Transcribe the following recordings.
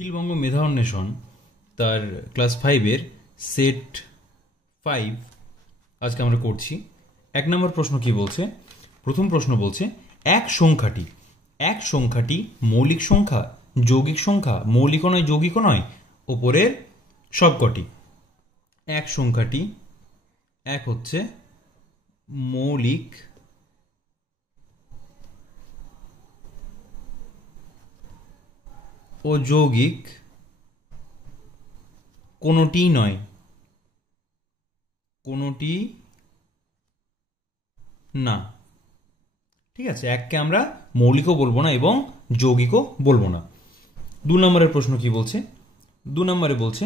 নিখিলবঙ্গ মেধা অন্বেষণ তার class 5-এর set 5 আজকে আমরা করছি। 1 নম্বর প্রশ্ন কি বলছে? প্রথম প্রশ্ন বলছে এক সংখ্যাটি মৌলিক সংখ্যা, যৌগিক সংখ্যা, মৌলিকও নয় যৌগিকও নয়, ওপরের সবকটি। এক সংখ্যাটি এক হচ্ছে মৌলিক ও যৌগিক কোনোটি নয়, কোনোটি না। ঠিক আছে, এককে আমরা মৌলিকও বলবো না এবং যৌগিকও বলবো না। 2 নম্বরের প্রশ্ন কি বলছে? 2 নম্বরে বলছে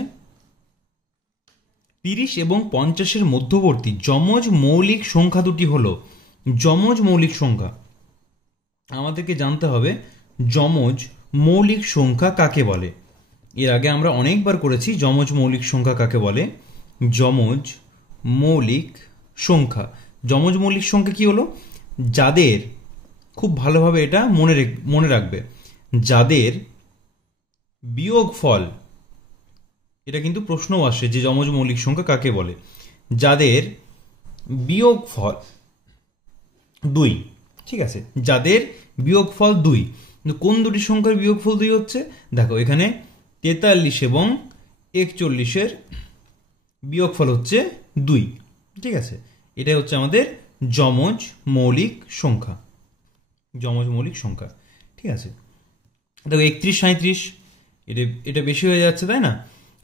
30 এবং 50-এর মধ্যবর্তী যমজ মৌলিক সংখ্যা দুটি হলো। যমজ মৌলিক সংখ্যা আমাদেরকে জানতে হবে যমজ মৌলিক সংখ্যা কাকে বলে। এর আগে আমরা অনেকবার করেছি যমজ মৌলিক সংখ্যা কাকে বলে। যমজ মৌলিক সংখ্যা, যমজ মৌলিক সংখ্যা কি হলো? যাদের, খুব ভালোভাবে এটা মনে রাখবে, যাদের বিয়োগফল, এটা কিন্তু প্রশ্নও আসে যে যমজ মৌলিক সংখ্যা কাকে বলে, যাদের বিয়োগফল 2। ঠিক আছে, যাদের বিয়োগফল 2। কিন্তু কোন দুটি সংখ্যার বিয়োগফল 2 হচ্ছে? দেখো এখানে 43 এবং 41-এর বিয়োগফল হচ্ছে 2। ঠিক আছে, এটাই হচ্ছে আমাদের যমজ মৌলিক সংখ্যা। যমজ মৌলিক সংখ্যা, ঠিক আছে। দেখো 31 37 এটা বেশি হয়ে যাচ্ছে, তাই না?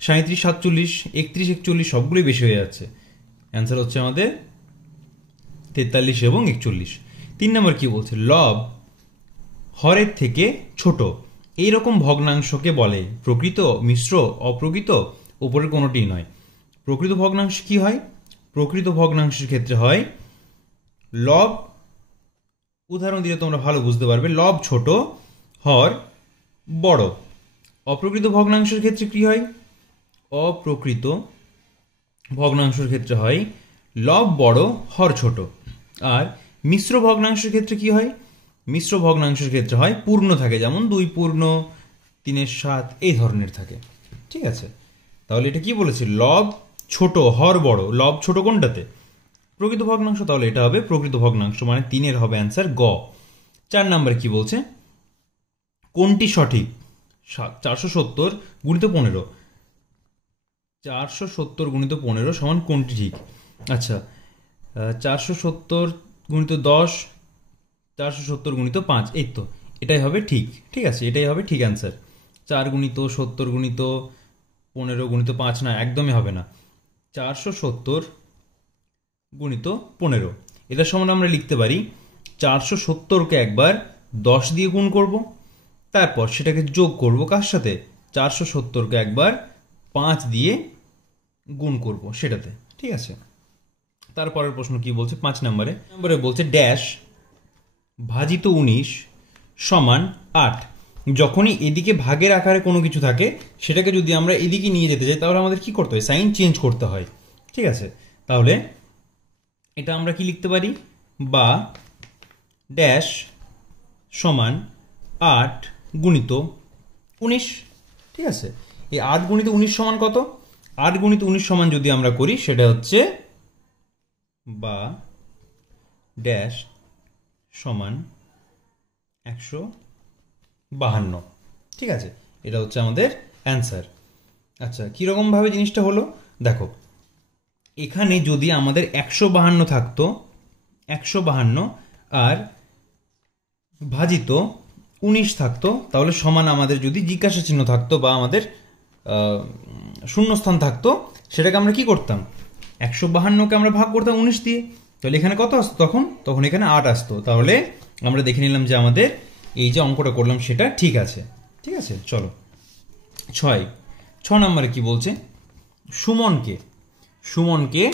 37 47 31 41 সবগুলোই বেশি হয়ে যাচ্ছে। অ্যান্সার হচ্ছে আমাদের 43 এবং 41। 3 নম্বর কি বলছে? লব হরের থেকে ছোট এইরকম ভগ্নাংশকে বলে প্রকৃত, মিশ্র, অপ্রকৃত, উপরের কোনোটি নয়। প্রকৃত ভগ্নাংশ কি হয়? প্রকৃত ভগ্নাংশের ক্ষেত্রে হয় লব, উদাহরণ দিলে তোমরা ভালো বুঝতে পারবে, লব ছোট হর বড়। অপ্রকৃত ভগ্নাংশের ক্ষেত্রে কি হয়? অপ্রকৃত ভগ্নাংশের ক্ষেত্রে হয় লব বড় হর ছোট। আর মিশ্র ভগ্নাংশের ক্ষেত্রে কি হয়? মিশ্র ভগ্নাংশের ক্ষেত্রে হয় পূর্ণ থাকে, যেমন 2 পূর্ণ 3-এর 7 এই ধরনের থাকে। ঠিক আছে, তাহলে এটা কি বলেছে? লব ছোট হর বড়। লব ছোট কোনটাতে? প্রকৃত ভগ্নাংশ, তাহলে এটা হবে প্রকৃত ভগ্নাংশ, মানে 3-এর হবে অ্যান্সার গ। 4 নম্বরে কি বলছে? কোনটি সঠিক? 470 গুণিত 15, 470 গুণিত 15 সমান কোনটি ঠিক? আচ্ছা, 470 গুণিত 10, 470 গুণিত 5, এই তো এটাই হবে ঠিক। ঠিক আছে, এটাই হবে ঠিক অ্যান্সার। 4 গুণিত 70 গুণিত 15 গুণিত 5 না, একদমই হবে না। 470 গুণিত 15, এটার সমান আমরা লিখতে পারি 470-কে একবার 10 দিয়ে গুণ করব, তারপর সেটাকে যোগ করব কার সাথে? 470-কে একবার 5 দিয়ে গুণ করব সেটাতে। ঠিক আছে, তারপরের প্রশ্ন কি বলছে? 5 নম্বরে বলছে ড্যাশ ভাজিত 19 সমান 8। যখনই এদিকে ভাগের আকারে কোনো কিছু থাকে, সেটাকে যদি আমরা এদিকে নিয়ে যেতে চাই, তাহলে আমাদের কি করতে হয়? সাইন চেঞ্জ করতে হয়। ঠিক আছে, তাহলে এটা আমরা কি লিখতে পারি? বা ড্যাশ সমান 8 গুণিত 19। ঠিক আছে, এই 8 গুণিত 19 সমান কত? 8 গুণিত 19 সমান যদি আমরা করি, সেটা হচ্ছে বা ড্যাশ সমান 152। ঠিক আছে, এটা হচ্ছে আমাদের অ্যান্সার। আচ্ছা, কিরকম ভাবে জিনিসটা হলো দেখো, এখানে যদি আমাদের 152 থাকতো, 152 আর ভাজিত 19 থাকতো, তাহলে সমান আমাদের যদি জিজ্ঞাসা চিহ্ন থাকতো বা আমাদের শূন্যস্থান থাকতো, সেটাকে আমরা কি করতাম? 152-কে আমরা ভাগ করতাম 19 দিয়ে, তাহলে এখানে কত আসতো? তখন এখানে 8 আসতো। তাহলে আমরা দেখে নিলাম যে আমাদের এই যে অঙ্কটা করলাম সেটা ঠিক আছে। ঠিক আছে, চলো 6 নম্বরে কি বলছে? সুমনকে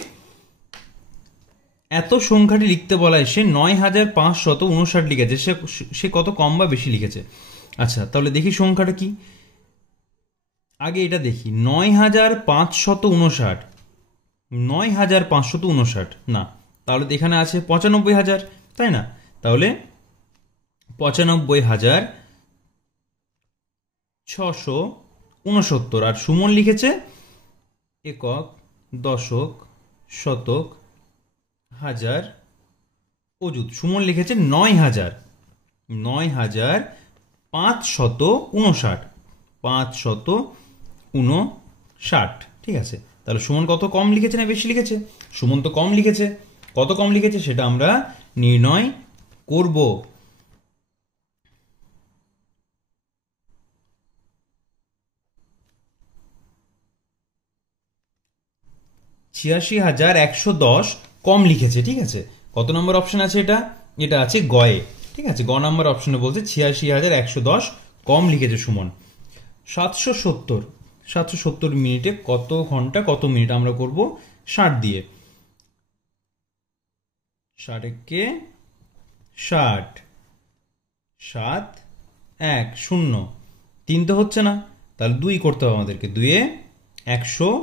এত সংখ্যাটি লিখতে বলায় সে 9559 লিখেছে, সে কত কম বা বেশি লিখেছে? আচ্ছা, তাহলে দেখি সংখ্যাটা কি। আগে এটা দেখি, 9559, 9559 না, তাহলে এখানে আছে 95,000, তাই না? তাহলে 95,600 69, আর সুমন লিখেছে একক, দশক, শতক, হাজার, অযুত। সুমন লিখেছে 9000, 9559, 559। ঠিক আছে, তাহলে সুমন কত কম লিখেছে না বেশি লিখেছে? সুমন তো কম লিখেছে। কত কম লিখেছে সেটা আমরা নির্ণয় করব। ছিয়াশি কম লিখেছে। ঠিক আছে, কত নম্বর অপশন আছে এটা? এটা আছে গয়ে। ঠিক আছে, গ নম্বর অপশনে বলছে ৮৬,১১০ কম লিখেছে সুমন। ৭৭০ মিনিটে কত ঘন্টা কত মিনিট? আমরা করব ৬০ দিয়ে। ৬০ কে ৬০, ৭ ১ ০, ৩ তো হচ্ছে না, তাহলে ২ করতে হবে আমাদেরকে। ২ এ ১২০,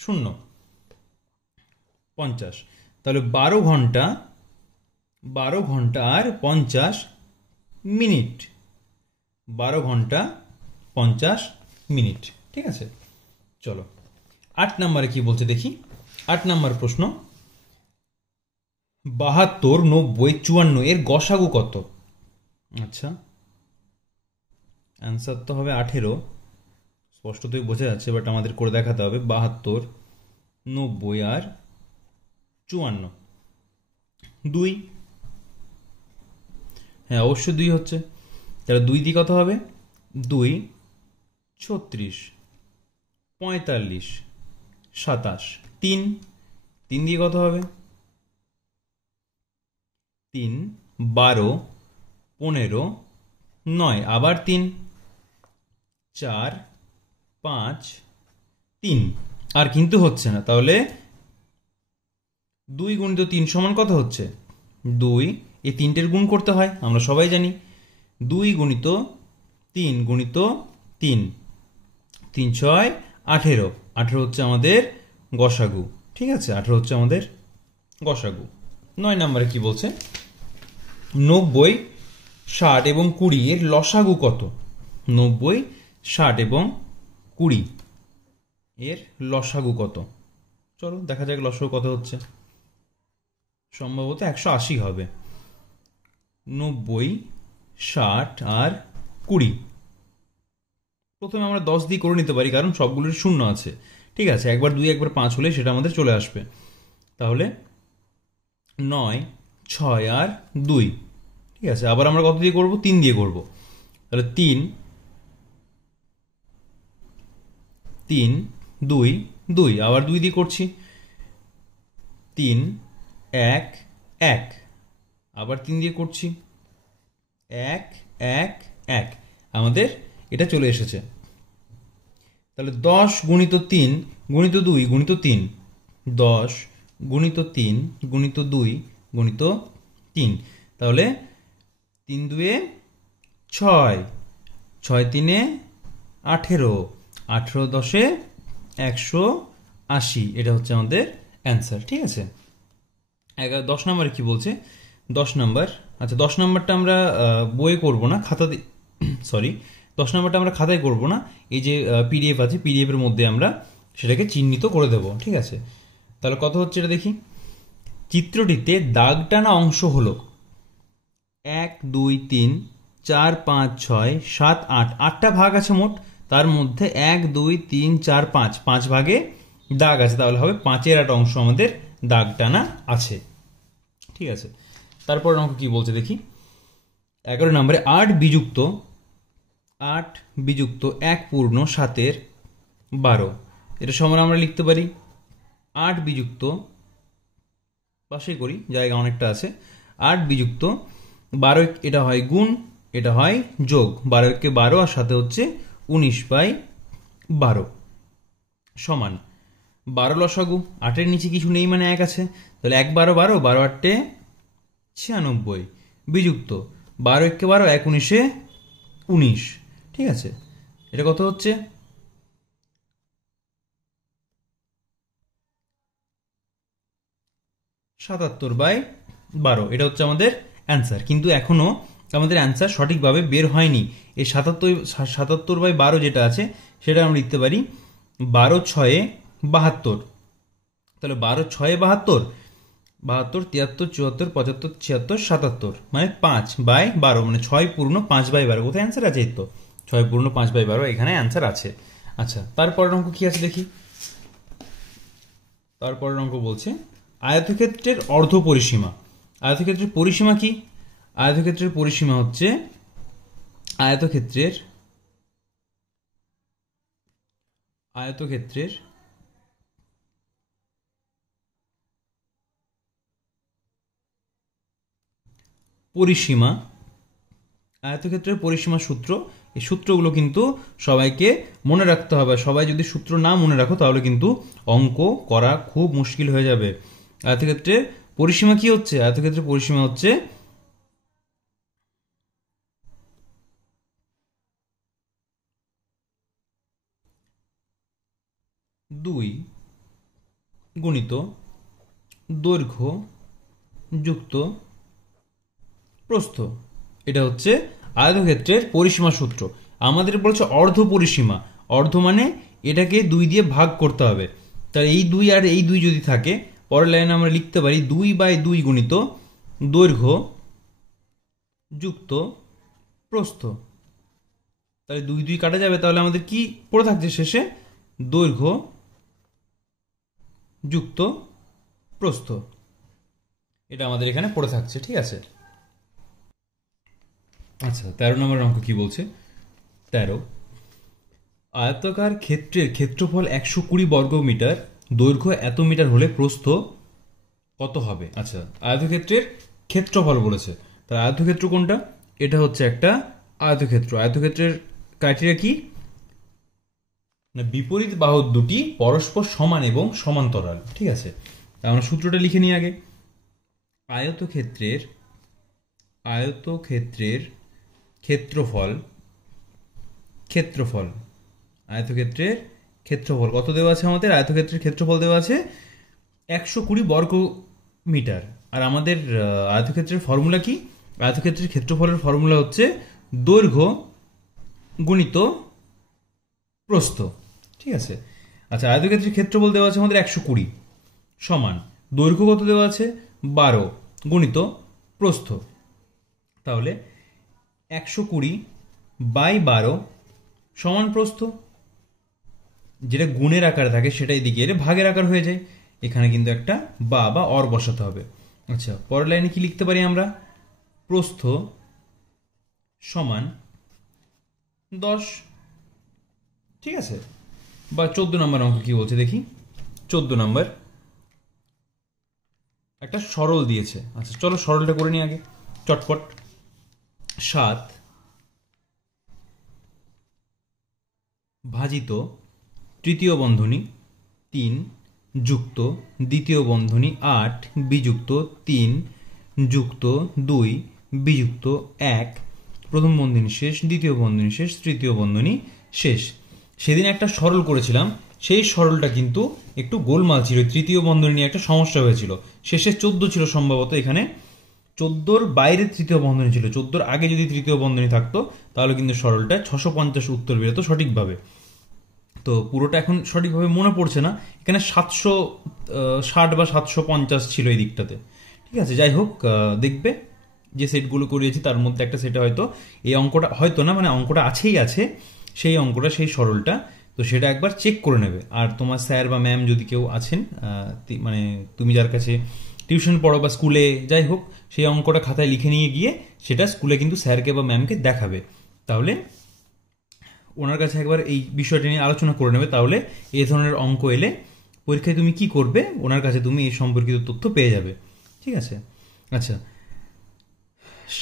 ০ ৫০, তাহলে ১২ ঘন্টা আর ৫০ মিনিট। ১২ ঘন্টা ৫০ মিনিট। ঠিক আছে, চলো ৮ নম্বরে কি বলছে দেখি। ৮ নম্বর প্রশ্ন, ৭২, ৯০, ৫৪ এর গসাগু কত? আচ্ছা, অ্যান্সার তো হবে ১৮, স্পষ্টতই বোঝা যাচ্ছে, বাট আমাদের করে দেখাতে হবে। ৭২, ৯০ আর ৫৪, ২। হ্যাঁ, অবশ্যই ২ হচ্ছে। তাহলে ২ দিয়ে কত হবে? ২ ৩৬, ৪৫, ২৭, ৩। ৩ দিয়ে কত হবে? ৩ ১২, ১৫, ৯, আবার ৩, ৪ ৫ ৩। আর কিন্তু হচ্ছে না, তাহলে ২ গুণিত ৩ সমান কত হচ্ছে? ২, এই ৩টের গুণ করতে হয়, আমরা সবাই জানি। ২ গুণিত ৩ গুণিত ৩, ৩ ৬ ১৮, ১৮ হচ্ছে আমাদের গসাগু। ঠিক আছে, ১৮ হচ্ছে আমাদের গসাগু। ৯ নম্বরে কি বলছে? ৯০, ৬০ এবং ২০ এর লসাগু কত? ৯০, ৬০ এবং ২০ এর লসাগু কত? চলো দেখা যাক লসাগু কত হচ্ছে। সম্ভবত ১৮০ হবে। ৯০, ৬০ আর ২০। প্রথমে আমরা ১০ দিয়ে করে নিতে পারি, কারণ সবগুলোর শূন্য আছে। ঠিক আছে, একবার ২ একবার ৫ হলে সেটা আমাদের চলে আসবে। তাহলে ৯, ৬ আর ২। ঠিক আছে, আবার আমরা কত দিয়ে করব? ৩ দিয়ে করব। তাহলে ৩ ২ ২, আবার ২ দিয়ে করছি। ৩ ১ ১, আবার ৩ দিয়ে করছি। ১ ১ ১, আমাদের এটা চলে এসেছে। তাহলে ১০ গুণিত ৩ গুণিত ২ গুণিত ৩, ১০ গুণিত ৩ গুণিত ২ গুণিত ৩, তাহলে ৩ ২ ৬, ৬ ৩ ১৮, ১৮ 10 ১৮০। এটা হচ্ছে আমাদের অ্যান্সার। ঠিক আছে, ১০ নম্বরে কি বলছে? ১০ নম্বর, আচ্ছা ১০ নম্বরটা আমরা বইয়ে করবো না, খাতা সরি ১০ নম্বরটা আমরা খাতায় করবো না, এই যে পিডিএফ আছে, পিডিএফ এর মধ্যে আমরা সেটাকে চিহ্নিত করে দেব। ঠিক আছে, তাহলে কত হচ্ছে এটা দেখি। চিত্রটিতে দাগ টানা অংশ হলো ১ ২ ৩ ৪ ৫ ৬ ৭ ৮, ৮টা ভাগ আছে মোট, তার মধ্যে ১ ২ ৩ ৪ ৫, ৫ ভাগে দাগ আছে, তাহলে হবে ৫-এর একটা অংশ আমাদের দাগ টানা আছে। ঠিক আছে, তারপর অঙ্ক কি বলছে দেখি। ১১ নম্বরে ৮ বিযুক্ত ১ পূর্ণ ৭-এর ১২, এটা সমান আমরা লিখতে পারি ৮ বিযুক্ত, পাশেই করি, জায়গা অনেকটা আছে। ৮ বিযুক্ত ১২, এটা হয় গুণ, এটা হয় যোগ। ১২কে ১২ আর সাথে হচ্ছে ১৯/১২ সমান ১২ লসাগু। ৮-এর নিচে কিছু নেই মানে ১ আছে, তাহলে ১ ১২ ১২, ১২ ৮ ৯৬ বিযুক্ত ১২ ১ ১২, ১ ১৯ ১৯। ঠিক আছে, এটা কত হচ্ছে? ৭৭/১২। এটা হচ্ছে আমাদের অ্যান্সার, কিন্তু এখনো আমাদের অ্যান্সার সঠিকভাবে বের হয়নি। এই 77/12 যেটা আছে সেটা আমরা লিখতে পারি 12×6 = 72। তাহলে 12×6 = 72, 72, 73, 74, 75, 76, 77, মানে 5/12, মানে 6 পূর্ণ 5/12। কোথায় অ্যান্সার আছে? এই তো 6 পূর্ণ 5/12 এখানে অ্যান্সার আছে। আচ্ছা, তারপরের অঙ্ক কি আছে দেখি। তারপরের অঙ্ক বলছে আয়তক্ষেত্রের অর্ধ পরিসীমা। আয়তক্ষেত্রের পরিসীমা কি? আয়তক্ষেত্রের পরিসীমা হচ্ছে আয়তক্ষেত্রের পরিসীমা, আয়তক্ষেত্রের পরিসীমা সূত্র। এই সূত্রগুলো কিন্তু সবাইকে মনে রাখতে হবে। সবাই যদি সূত্র না মনে রাখো তাহলে কিন্তু অঙ্ক করা খুব মুশকিল হয়ে যাবে। আয়তক্ষেত্রের পরিসীমা কি হচ্ছে? আয়তক্ষেত্রের পরিসীমা হচ্ছে 2 গুণিত দৈর্ঘ্য যুক্ত প্রস্থ। এটা হচ্ছে আয়তক্ষেত্রের পরিসীমা সূত্র। আমাদের বলছে অর্ধ পরিসীমা। অর্ধ মানে এটাকে 2 দিয়ে ভাগ করতে হবে। তাহলে এই 2 আর এই 2 যদি থাকে, পরের লাইনে আমরা লিখতে পারি 2/2 গুণিত দৈর্ঘ্য যুক্ত প্রস্থ। তাহলে 2 2 কাটা যাবে, তাহলে আমাদের কি পড়ে থাকছে শেষে? দৈর্ঘ্য যুক্ত প্রস্থ। এটা আমাদের এখানে পড়ে থাকছে, ঠিক আছে। আচ্ছা, 13 নম্বর অঙ্ক কি বলছে? 13, আয়তাকার ক্ষেত্রের ক্ষেত্রফল 120 বর্গমিটার, দৈর্ঘ্য এত মিটার হলে প্রস্থ কত হবে? আচ্ছা, আয়তক্ষেত্রের ক্ষেত্রফল বলেছে। তার আয়তক্ষেত্র কোনটা? এটা হচ্ছে একটা আয়তক্ষেত্র। আয়তক্ষেত্রের ক্রাইটেরিয়া কি? না, বিপরীত বাহু দুটি পরস্পর সমান এবং সমান্তরাল, ঠিক আছে। আমরা সূত্রটা লিখে নিই আগে। আয়তক্ষেত্রের ক্ষেত্রফল আয়তক্ষেত্রের ক্ষেত্রফল কত দেওয়া আছে আমাদের? আয়তক্ষেত্রের ক্ষেত্রফল দেওয়া আছে 120 বর্গ মিটার। আর আমাদের আয়তক্ষেত্রের ফর্মুলা কি? আয়তক্ষেত্রের ক্ষেত্রফলের ফর্মুলা হচ্ছে দৈর্ঘ্য গুণিত প্রস্থ, ঠিক আছে। আচ্ছা, আয়তক্ষেত্রের ক্ষেত্রফল দেওয়া আছে আমাদের 120 সমান দৈর্ঘ্য কত দেওয়া আছে? 12 গুণিত প্রস্থ। তাহলে 120/12 সমান প্রস্থ। যেটা গুণের আকারে থাকে সেটা এদিকে এলে ভাগের আকার হয়ে যায়। এখানে কিন্তু একটা বা অর বসাতে হবে। আচ্ছা, পরের লাইনে কি লিখতে পারি আমরা? প্রস্থ সমান 10, ঠিক আছে। বা 14 নম্বর অঙ্ক কি বলছে দেখি। 14 নম্বর একটা সরল দিয়েছে। আচ্ছা, চলো সরলটা করে নিই আগে চটপট। 7 ভাজিত তৃতীয় বন্ধনী 3 যুক্ত দ্বিতীয় বন্ধনী 8 বিযুক্ত 3 যুক্ত 2 বিযুক্ত 1 প্রথম বন্ধনী শেষ, দ্বিতীয় বন্ধনী শেষ, তৃতীয় বন্ধনী শেষ। সেদিন একটা সরল করেছিলাম, সেই সরলটা কিন্তু একটু গোলমাল ছিল। তৃতীয় বন্ধনী নিয়ে একটা সমস্যা হয়েছিল। শেষে 14 ছিল সম্ভবত। এখানে 14-র বাইরে তৃতীয় বন্ধনী ছিল। 14-র আগে যদি তৃতীয় বন্ধনী থাকতো তাহলে কিন্তু সরলটা 650 উত্তর বেরোতো সঠিকভাবে। তো পুরোটা এখন সঠিকভাবে মনে পড়ছে না। এখানে 760 বা 750 ছিল এই দিকটাতে, ঠিক আছে। যাই হোক, দেখবে যে সেটগুলো করিয়েছি তার মধ্যে একটা সেটে হয়তো এই অঙ্কটা, হয়তো না, মানে অঙ্কটা আছেই আছে, সেই অঙ্কটা, সেই সরলটা। তো সেটা একবার চেক করে নেবে। আর তোমার স্যার বা ম্যাম যদি কেউ আছেন, মানে তুমি যার কাছে টিউশন পড়ো বা স্কুলে, যাই হোক, সেই অঙ্কটা খাতায় লিখে নিয়ে গিয়ে সেটা স্কুলে কিন্তু স্যারকে বা ম্যামকে দেখাবে। তাহলে ওনার কাছে একবার এই বিষয়টা নিয়ে আলোচনা করে নেবে। তাহলে এই ধরনের অঙ্ক এলে পরীক্ষায় তুমি কি করবে, ওনার কাছে তুমি এই সম্পর্কিত তথ্য পেয়ে যাবে, ঠিক আছে। আচ্ছা,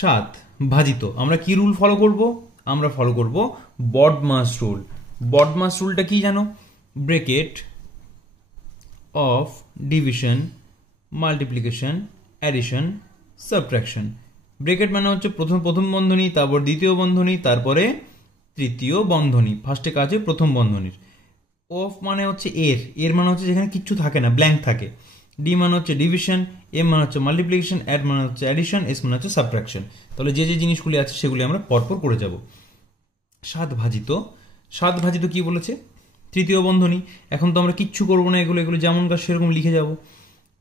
7 ভাজিত আমরা কি রুল ফলো করব? আমরা ফলো করব বডমাস রুল। বডমাস রুলটা কি জানো? Bracket of division, multiplication, addition, subtraction. Bracket মানে হচ্ছে প্রথম বন্ধনী, তারপর দ্বিতীয় বন্ধনী, তারপরে তৃতীয় বন্ধনী। ফার্স্টে কাজ হয় প্রথম বন্ধনীর। অফ মানে হচ্ছে এর মানে হচ্ছে যেখানে কিচ্ছু থাকে না, ব্ল্যাঙ্ক থাকে। ডি মানে হচ্ছে ডিভিশন, এম মানে হচ্ছে মাল্টিপ্লিকেশন, অ্যাড মানে হচ্ছে অ্যাডিশন, এস মানে হচ্ছে সাবট্রাকশন। তাহলে যে জিনিসগুলি আছে সেগুলি আমরা পরপর করে যাব। 7 ভাজিত, 7 ভাজিত কি বলেছে, তৃতীয় বন্ধনী। এখন তো আমরা কিচ্ছু করবো না, এগুলো এগুলো যেমনকার সেরকম লিখে যাব।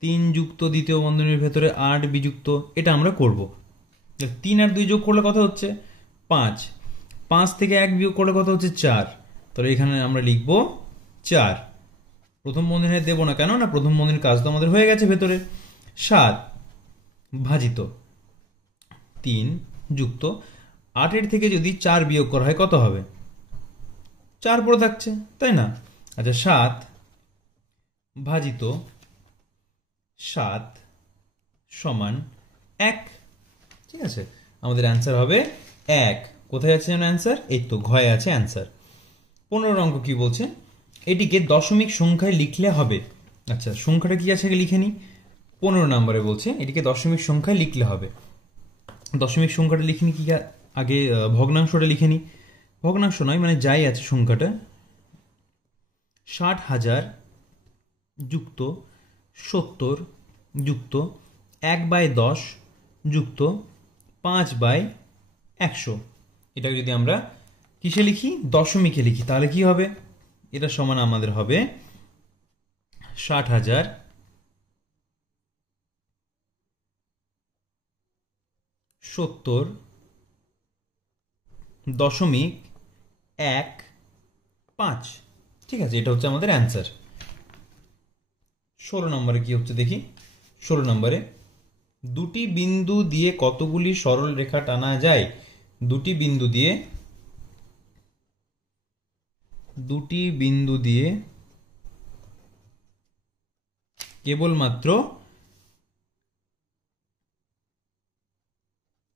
3 যুক্ত দ্বিতীয় বন্ধনীর ভেতরে 8 বিযুক্ত, এটা আমরা করব। 3 আর 2 যোগ করলে কত হচ্ছে 5, 5 থেকে 1 বিয়োগ করলে কত হচ্ছে 4, তাহলে এখানে আমরা লিখব 4। প্রথম বন্ধনীতে দেবো না, কেন না প্রথম বন্ধনীর কাজ তো আমাদের হয়ে গেছে ভেতরে। 7 ভাজিত 3 যুক্ত 8 থেকে যদি 4 বিয়োগ করা হয় কত হবে, 4 পড়ে থাকছে, তাই না? আচ্ছা, 7 ভাজিত 7 সমান 1। ঠিক আছে, আমাদের অ্যান্সার হবে 1। কোথায় আছে যেন অ্যান্সার, এই তো ঘয়ে আছে অ্যান্সার। 15 অঙ্ক কি বলছে, এটিকে দশমিক সংখ্যায় লিখলে হবে। আচ্ছা, সংখ্যাটা কি আছে লিখে নি। 15 নম্বরে বলছে এটিকে দশমিক সংখ্যায় লিখলে হবে। দশমিক সংখ্যাটা লিখিনি কি আগে, ভগ্নাংশটা লিখে নি। ভগ্নাংশ নয়, মানে যাই আছে সংখ্যাটা, 60,000 যুক্ত 70 যুক্ত 1/10 যুক্ত 5/100। এটা যদি আমরা কিসে লিখি, দশমিকে লিখি, তাহলে কি হবে, এটা সমান আমাদের হবে 60,000 70.15। ঠিক আছে, এটা হচ্ছে আমাদের অ্যান্সার। 16 নম্বরে কি হচ্ছে দেখি। 16 নম্বরে দুটি বিন্দু দিয়ে কতগুলি সরল রেখা টানা যায়। দুটি বিন্দু দিয়ে কেবলমাত্র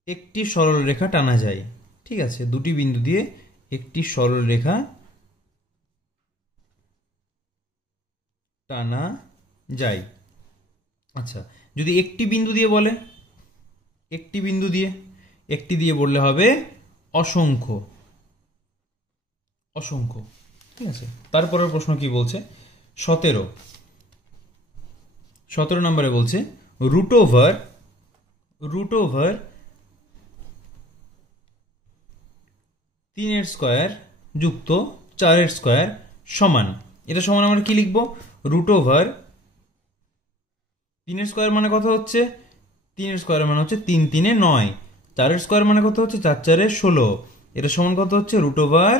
একটি সরল রেখা টানা যায়। ঠিক আছে, দুটি বিন্দু দিয়ে একটি সরল রেখা টানা যায়। আচ্ছা, যদি একটি বিন্দু দিয়ে বলে, একটি দিয়ে বললে হবে অসংখ্য। ঠিক আছে, তারপরের প্রশ্ন কি বলছে, 17 নম্বরে বলছে রুট ওভার 3 স্কয়ার যুক্ত 4 স্কয়ার সমান। এটা সমান আমরা কি লিখবো, রুট ওভার 3 স্কয়ার মানে কত হচ্ছে, 3 স্কয়ার মানে হচ্ছে 3 3 9, 4 স্কয়ার মানে কত হচ্ছে 4 4 16। এটা সমান কত হচ্ছে রুট ওভার,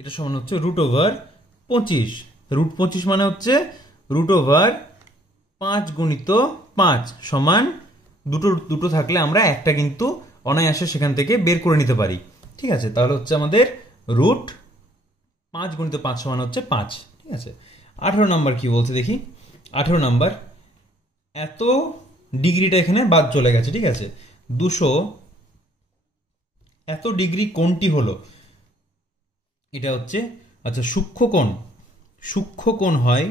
এটা সমান হচ্ছে রুট ওভার 25। রুট 25 মানে হচ্ছে রুট ওভার 5 গুণিত 5 সমান দুটো থাকলে আমরা একটা কিন্তু অনায়াসে সেখান থেকে বের করে নিতে পারি। ঠিক আছে, তাহলে হচ্ছে আমাদের রুট 5 গুণিত 5 সমান হচ্ছে 5। ঠিক আছে, 18 নম্বর কি বলছে দেখি। 18 নম্বর, এত ডিগ্রিটা এখানে বাদ চলে গেছে। ঠিক আছে, 200 এত ডিগ্রি কোণটি হলো, এটা হচ্ছে আচ্ছা সূক্ষ্মকোণ হয়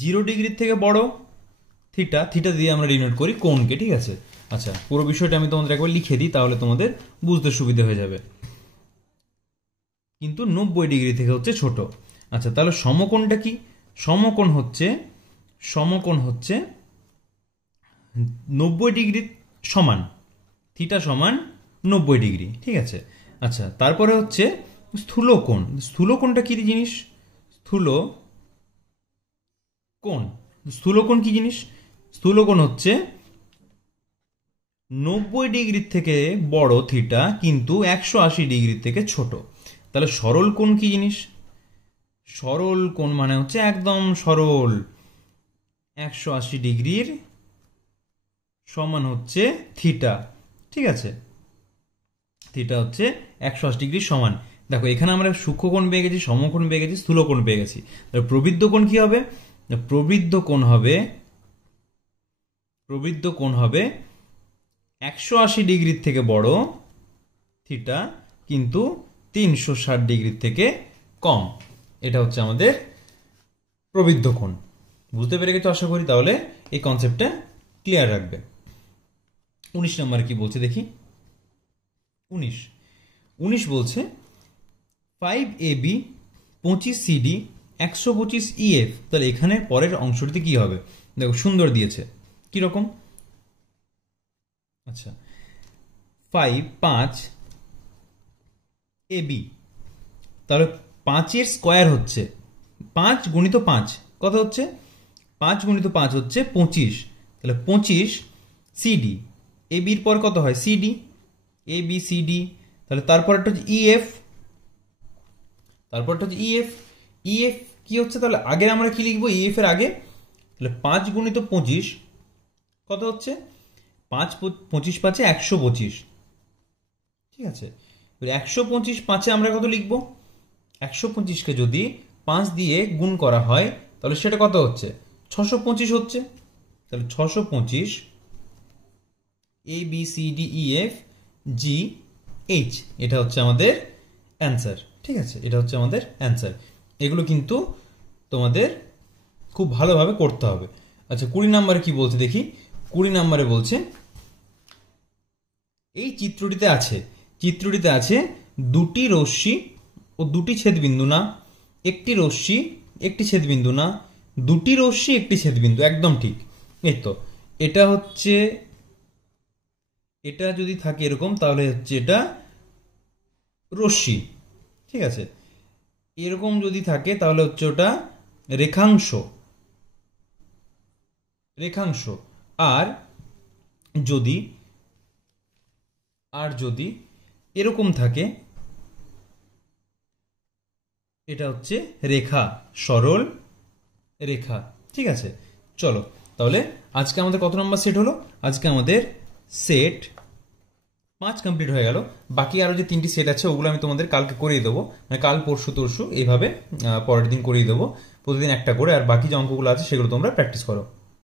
0 ডিগ্রির থেকে বড়, থিটা দিয়ে আমরা ডিনোট করি কোণকে। ঠিক আছে, আচ্ছা পুরো বিষয়টা আমি তোমাদের একবার লিখে দিই, তাহলে তোমাদের বুঝতে সুবিধা হয়ে যাবে। কিন্তু 90 ডিগ্রি থেকে হচ্ছে ছোট। আচ্ছা, তাহলে সমকোণটা কি, সমকোণ হচ্ছে 90 ডিগ্রি সমান, থিটা সমান 90 ডিগ্রি। ঠিক আছে, আচ্ছা তারপরে হচ্ছে স্থূলকোণ। স্থূলকোণটা কি জিনিস, স্থূলকোণ কি জিনিস, স্থূলকোণ হচ্ছে 90 ডিগ্রি থেকে বড় থিটা কিন্তু 180 ডিগ্রি থেকে ছোট। তাহলে সরল কোণ কি জিনিস, সরল কোণ মানে হচ্ছে একদম সরল, 180 ডিগ্রির সমান হচ্ছে থিটা। ঠিক আছে, থিটা হচ্ছে 180 ডিগ্রি সমান। দেখো এখানে আমরা সূক্ষ্মকোণ পেয়ে গেছি, সমকোণ পেয়ে গেছি, স্থূলকোণ পেয়ে গেছি। তাহলে প্রবৃদ্ধ কোণ কি হবে, প্রবৃদ্ধ কোণ হবে 180 ডিগ্রির থেকে বড় থিটা কিন্তু 360 ডিগ্রির থেকে কম। এটা হচ্ছে আমাদের প্রবৃদ্ধ কোণ। বুঝতে পেরে গেছো আশা করি, তাহলে এই কনসেপ্টটা ক্লিয়ার রাখবে। 19 নম্বর কি বলছে দেখি। 19 বলছে 5AB 25CD 125 EF। তাহলে এখানে পরের অংশটিতে কি হবে, দেখো সুন্দর দিয়েছে কিরকম, আচ্ছা 5 5 AB, তাহলে 5 স্কোয়ার হচ্ছে 5 গুণিত 5 কত হচ্ছে, 5 গুণিত 5 হচ্ছে 25, তাহলে 25 CD, এবির পর কত হয় CD, ABCD, তাহলে তারপরটা হচ্ছে EF, তারপরটা হচ্ছে EF কি হচ্ছে, তাহলে আগের আমরা কি লিখবো EF এর আগে, তাহলে 5 গুণিত 25 কত হচ্ছে, 5 25 5 125, ঠিক আছে। 125 5 আমরা কত লিখবো, 125কে যদি 5 দিয়ে গুণ করা হয় তাহলে সেটা কত হচ্ছে, 625 হচ্ছে, তাহলে 625 ABCDEFGH, এটা হচ্ছে আমাদের অ্যান্সার, ঠিক আছে, এটা হচ্ছে আমাদের অ্যান্সার। এগুলো কিন্তু তোমাদের খুব ভালোভাবে করতে হবে। আচ্ছা 20 নম্বরে কি বলছে দেখি, 20 নম্বরে বলছে এই চিত্রটিতে আছে দুটি রশ্মি ও দুটি ছেদবিন্দু না, একটি রশ্মি একটি ছেদবিন্দু না, দুটি রশ্মি একটি ছেদবিন্দু, একদম ঠিক। এই তো এটা হচ্ছে, এটা যদি থাকে এরকম তাহলে হচ্ছে এটা রশ্মি, ঠিক আছে, এরকম যদি থাকে তাহলে হচ্ছে ওটা রেখাংশ, আর যদি এরকম থাকে এটা হচ্ছে রেখা, সরল রেখা, ঠিক আছে। চলো তাহলে আজকে আমাদের কত নম্বর সেট হলো, আজকে আমাদের সেট 5 কমপ্লিট হয়ে গেল। বাকি আরো যে 3টি সেট আছে ওগুলো আমি তোমাদের কালকে করিয়ে দেবো, মানে কাল পরশু তরশু এইভাবে পরের দিন করিয়ে দেবো, প্রতিদিন একটা করে, আর বাকি যে অঙ্কগুলো আছে সেগুলো তোমরা প্র্যাকটিস করো।